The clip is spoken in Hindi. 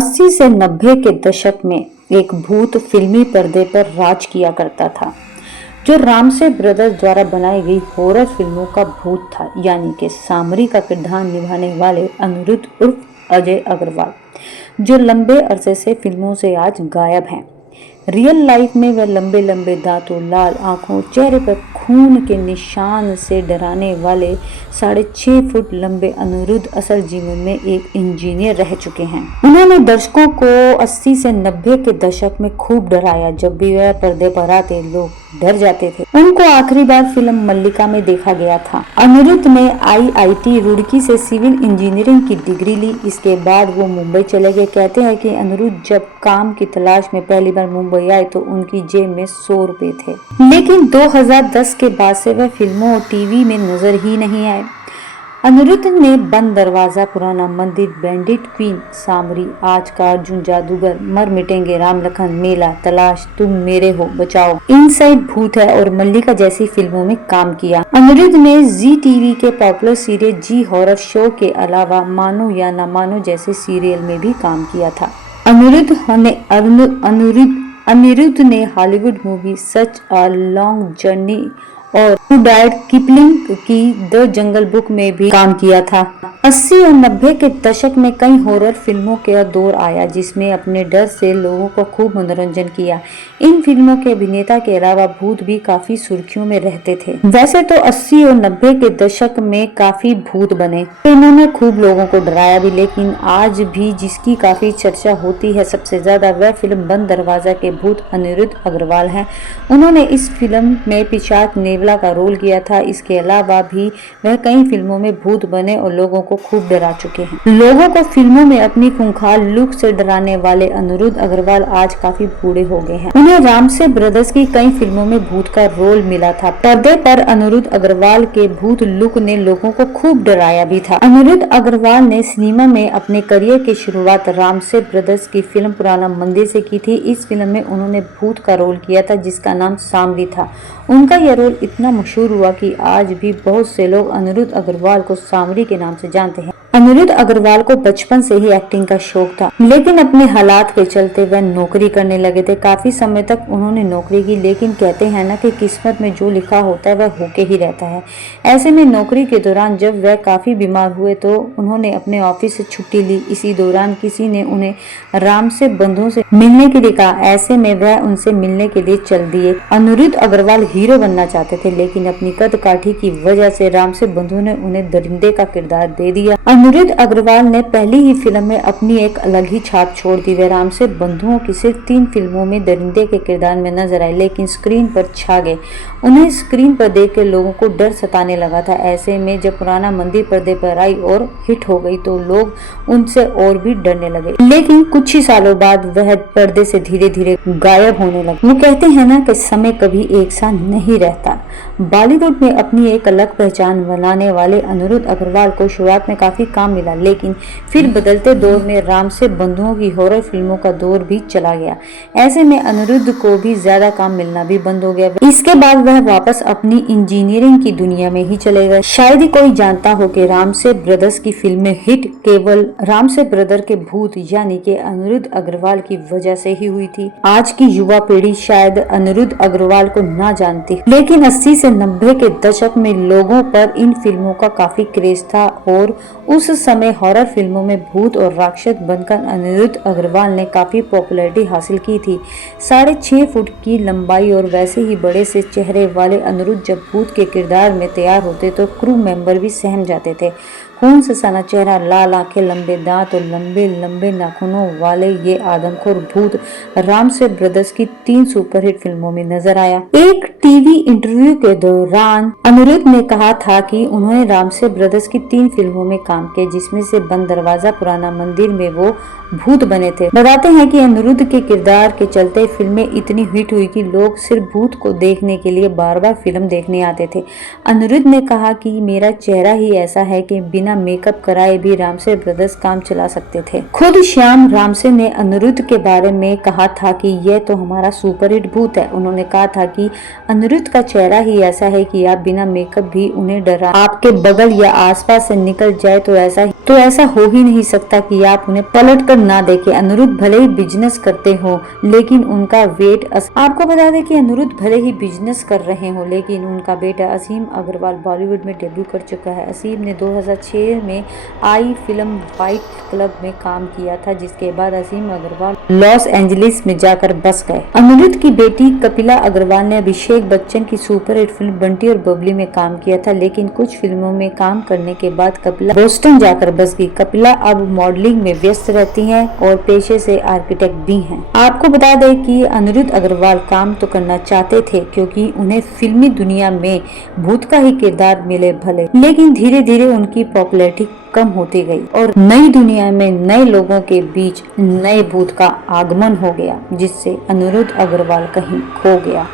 80 से 90 के दशक में एक भूत फिल्मी पर्दे पर राज किया करता था, जो रामसे ब्रदर्स द्वारा बनाई गई हॉरर फिल्मों का भूत था, यानी कि सामरी का किरदार निभाने वाले अनिरुद्ध उर्फ अजय अग्रवाल, जो लंबे अरसे से फिल्मों से आज गायब हैं। रियल लाइफ में वह लंबे लंबे दांतों, लाल आंखों, चेहरे पर खून के निशान से डराने वाले 6.5 फुट लंबे अनिरुद्ध असल जीवन में एक इंजीनियर रह चुके हैं। उन्होंने दर्शकों को 80 से 90 के दशक में खूब डराया। जब भी वह पर्दे पर आते, लोग डर जाते थे। उनको आखिरी बार फिल्म मल्लिका में देखा गया था। अनिरुद्ध ने IIT रुड़की से सिविल इंजीनियरिंग की डिग्री ली। इसके बाद वो मुंबई चले गए। कहते हैं कि अनिरुद्ध जब काम की तलाश में पहली बार मुंबई आए तो उनकी जेब में 100 रुपए थे, लेकिन 2010 के बाद से वह फिल्मों और टीवी में नजर ही नहीं आए। अनिरुद्ध ने बंद दरवाजा, पुराना मंदिर, बैंडिट क्वीन, सामरी, आज का अर्जुन जादूगर, मर मिटेंगे, राम लखन, मेला, तलाश, तुम मेरे हो, बचाओ, इनसाइड भूत है और मल्लिका जैसी फिल्मों में काम किया। अनिरुद्ध ने जी टीवी के पॉपुलर सीरियल जी हॉरर शो के अलावा मानो या ना मानो जैसे सीरियल में भी काम किया था। अनिरुद्ध ने Hollywood movie such a long journey और रुडयार्ड किपलिंग की द जंगल बुक में भी काम किया था। 80 और 90 के दशक में कई हॉरर फिल्मों का दौर आया, जिसमें अपने डर से लोगों को खूब मनोरंजन किया। इन फिल्मों के अभिनेता के अलावा भूत भी काफी सुर्खियों में रहते थे। वैसे तो 80 और 90 के दशक में काफी भूत बने, इन्होंने खूब लोगों को डराया भी, लेकिन आज भी जिसकी काफी चर्चा होती है सबसे ज्यादा, वह फिल्म बंद दरवाजा के भूत अनिरुद्ध अग्रवाल हैं। उन्होंने इस फिल्म में पिशाच नेवला का रोल किया था। इसके अलावा भी वह कई फिल्मों में भूत बने और लोगों को खूब डरा चुके हैं। लोगों को फिल्मों में अपनी खूंखार लुक से डराने वाले अनिरुद्ध अग्रवाल आज काफी बूढ़े हो गए हैं। उन्हें रामसे ब्रदर्स की कई फिल्मों में भूत का रोल मिला था। पर्दे पर अनिरुद्ध अग्रवाल के भूत लुक ने लोगों को खूब डराया भी था। अनिरुद्ध अग्रवाल ने सिनेमा में अपने करियर की शुरुआत रामसे ब्रदर्स की फिल्म पुराना मंदिर से की थी। इस फिल्म में उन्होंने भूत का रोल किया था, जिसका नाम सामरी था। उनका यह रोल इतना मशहूर हुआ कि आज भी बहुत से लोग अनिरुद्ध अग्रवाल को सामरी के नाम से जानते हैं। अनिरुद्ध अग्रवाल को बचपन से ही एक्टिंग का शौक था, लेकिन अपने हालात के चलते वह नौकरी करने लगे थे। काफी समय तक उन्होंने नौकरी की, लेकिन कहते हैं ना कि किस्मत में जो लिखा होता है वह होके ही रहता है। ऐसे में नौकरी के दौरान जब वह काफी बीमार हुए तो उन्होंने अपने ऑफिस से छुट्टी ली। इसी दौरान किसी ने उन्हें राम से बंधुओं से मिलने के लिए कहा। ऐसे में वह उनसे मिलने के लिए चल दिए। अनिरुद्ध अग्रवाल हीरो बनना चाहते थे, लेकिन अपनी कदकाठी की वजह से राम से बंधु ने उन्हें दरिंदे का किरदार दे दिया। अनिरुद्ध अग्रवाल ने पहली ही फिल्म में अपनी एक अलग ही छाप छोड़ दी। वे राम से बंधुओं की सिर्फ 3 फिल्मों में दरिंदे के किरदार में नजर आए, लेकिन स्क्रीन पर छा गए। उन्हें स्क्रीन पर देखकर लोगों को डर सताने लगा था। ऐसे में जब पुराना मंदिर पर्दे पर आई और हिट हो गई तो लोग उनसे और भी डरने लगे, लेकिन कुछ ही सालों बाद वह पर्दे से धीरे धीरे गायब होने लगे। वो कहते हैं ना कि समय कभी एक सा नहीं रहता। बॉलीवुड में अपनी एक अलग पहचान बनाने वाले अनिरुद्ध अग्रवाल को शुरुआत में काफी काम मिला, लेकिन फिर बदलते दौर में राम से बंधुओं की हॉरर फिल्मों का दौर भी चला गया। ऐसे में अनिरुद्ध को भी ज्यादा काम मिलना भी बंद हो गया। इसके बाद वह वापस अपनी इंजीनियरिंग की दुनिया में ही चले गए। शायद ही कोई जानता हो कि रामसे ब्रदर्स की फिल्में हिट केवल रामसे ब्रदर के भूत यानी कि अनिरुद्ध अग्रवाल की वजह से ही हुई थी। आज की युवा पीढ़ी शायद अनिरुद्ध अग्रवाल को ना जानती, लेकिन 80 से 90 के दशक में लोगों पर इन फिल्मों का काफी क्रेज था और उस समय हॉरर फिल्मों में भूत और राक्षस बनकर अनिरुद्ध अग्रवाल ने काफी पॉपुलैरिटी हासिल की थी। 6.5 फुट की लंबाई और वैसे ही बड़े से चेहरे वाले अनिरुद्ध जब भूत के किरदार में तैयार होते तो क्रू मेंबर भी सहम जाते थे। खून से सना चेहरा, लाल आंखें, लंबे दांत और लंबे लंबे नाखूनों वाले ये आदमखोर भूत रामसे ब्रदर्स की 3 सुपरहिट फिल्मों में नजर आया। एक टीवी इंटरव्यू के दौरान अनिरुद्ध ने कहा था कि उन्होंने रामसे ब्रदर्स की 3 फिल्मों में काम किया, जिसमें से बंद दरवाजा, पुराना मंदिर में वो भूत बने थे। बताते हैं कि अनिरुद्ध के किरदार के चलते फिल्में इतनी हिट हुई कि लोग सिर्फ भूत को देखने के लिए बार बार फिल्म देखने आते थे। अनिरुद्ध ने कहा कि मेरा चेहरा ही ऐसा है कि बिना मेकअप कराए भी रामसे ब्रदर्स काम चला सकते थे। खुद श्याम रामसे ने अनिरुद्ध के बारे में कहा था कि यह तो हमारा सुपरहिट भूत है। उन्होंने कहा था कि अनिरुद्ध का चेहरा ही ऐसा है कि आप बिना मेकअप भी उन्हें डरा आपके बगल या आसपास से निकल जाए तो ऐसा हो ही नहीं सकता कि आप उन्हें पलट कर ना देखें। अनिरुद्ध भले ही बिजनेस करते हो लेकिन उनका वेट आपको बता दें कि अनिरुद्ध भले ही बिजनेस कर रहे हो लेकिन उनका बेटा असीम अग्रवाल बॉलीवुड में डेब्यू कर चुका है। असीम ने 2006 में आई फिल्म फाइट क्लब में काम किया था, जिसके बाद असीम अग्रवाल लॉस एंजलिस में जाकर बस गए। अनिरुद्ध की बेटी कपिला अग्रवाल ने अभिषेक बच्चन की सुपरहिट फिल्म बंटी और बबली में काम किया था, लेकिन कुछ फिल्मों में काम करने के बाद कपिला बोस्टन जाकर बस गई। कपिला अब मॉडलिंग में व्यस्त रहती हैं और पेशे से आर्किटेक्ट भी हैं। आपको बता दें कि अनिरुद्ध अग्रवाल काम तो करना चाहते थे क्योंकि उन्हें फिल्मी दुनिया में भूत का ही किरदार मिले भले, लेकिन धीरे धीरे उनकी पॉपुलैरिटी कम होती गई और नई दुनिया में नए लोगों के बीच नए भूत का आगमन हो गया, जिससे अनिरुद्ध अग्रवाल कहीं खो गया।